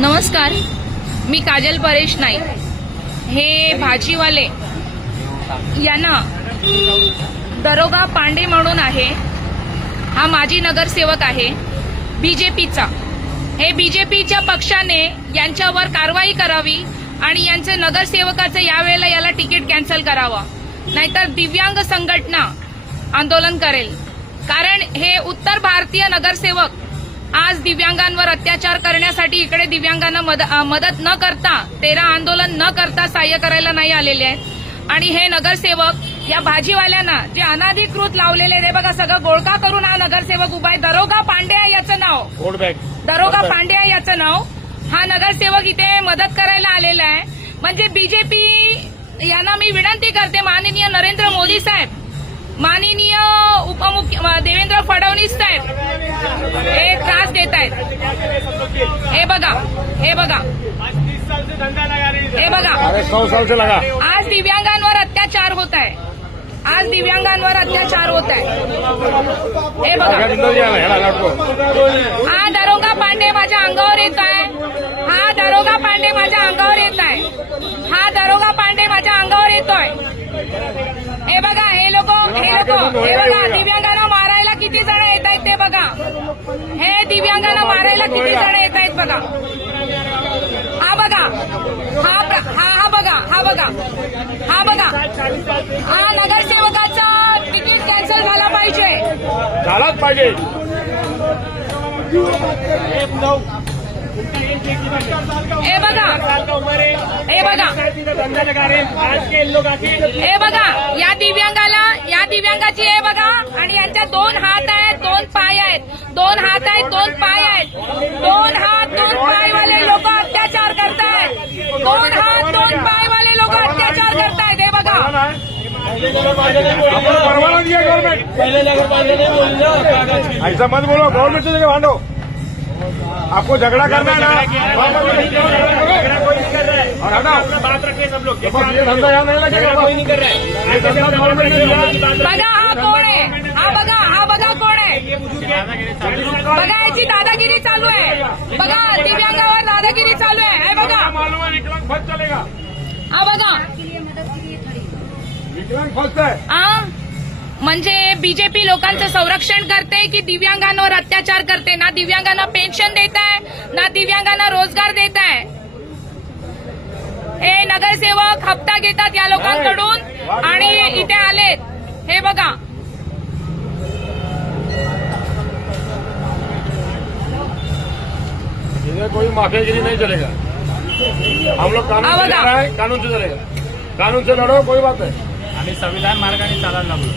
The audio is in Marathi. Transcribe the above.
नमस्कार मी काजल परेश नाईक. हे भाजीवाले यांना दरोगा पांडे म्हणून आहे. हा माजी नगरसेवक आहे बीजेपीचा. हे बीजेपीच्या पक्षाने यांच्यावर कारवाई करावी आणि यांचे नगरसेवकाचं यावेळेला याला तिकीट कॅन्सल करावं. नाहीतर दिव्यांग संघटना आंदोलन करेल. कारण हे उत्तर भारतीय नगरसेवक आज दिव्यांगांवर अत्याचार करण्यासाठी इकडे दिव्यांगांना मद- मदत न करता तेरा आंदोलन न करता सहाय्य करायला नाही आलेले आहेत. आणि हे नगरसेवक या भाजीवाल्यांना जे अनाधिकृत लावलेले हे बघा सगळं गोळका करून हा नगरसेवक उभा आहे. दरोगा पांडे आहे याचं नाव. दरोगा पांडे आहे याचं नाव. हा नगरसेवक इथे मदत करायला आलेला आहे. म्हणजे बीजेपी यांना मी विनंती करते माननीय नरेंद्र मोदी साहेब माननीय उपमुख्य देवेंद्र फडणवीस साहेब बघा. हे बघा. हे बघा. अरे सौ साल से लगा. आज दिव्यांगांवर अत्याचार होत आहे. आज दिव्यांगांवर अत्याचार होत आहे. हे बघा. है हा दरोगा पांडे माझ्या अंगावर येत आहे. हा दरोगा पांडे माझ्या अंगावर येत आहे. हा दरोगा पांडे माझ्या अंगावर येतोय. हे बघा हे लोक हे लोक हे बघा. हे दिव्यांगांना मारायला किती जण येत आहेत बघा. हा बघा. हा हा हा बघा हा बघा. हा बघा. हा नगरसेवकाचा तिकीट कॅन्सल झाला पाहिजे. झालाच पाहिजे. हे बघा. हे बघा. हैं हे बघा. या दिव्यांगाला या दिव्यांगाची हे बघा. आणि यांच्या दोन हात पाय आहेत. दोन हात आहेत दोन पाय आहेत. दोन हात दोन पायवाले लोक अत्याचार करतायत. दोन हात दोन पाय वाले लोक अत्याचार करतायत. हे बघा. परवाना दिया गवर्नमेंट पहले नगर पालिका ने बोल ऐसा मत बोलो गवर्नमेंट से जगह भांडो. आपको झगड़ा करना है ना? और हटाओ बात रखे सब लोग ये धंधा यहाँ नहीं लगेगा। कोई नहीं कर रहा है हा कोण बघा याची दादागिरी चालू आहे. बघा दिव्यांगावर दादागिरी चालू आहे. हे बघा. है बघा. है? म्हणजे बीजेपी लोकांचं संरक्षण करते की दिव्यांगांवर अत्याचार करते? ना दिव्यांगांना पेन्शन देत आहे ना दिव्यांगांना रोजगार देत आहे. हे नगरसेवक हप्ता घेतात या लोकांकडून आणि इथे आलेत. हे बघा. इधर कोई माफियागिरी नहीं चलेगा। हम लोग कानून से। लड़ रहे हैं कानून से चलेगा। कानून से लड़ो कोई बात नहीं। आम्ही संविधान मार्गाने चालायला लागलो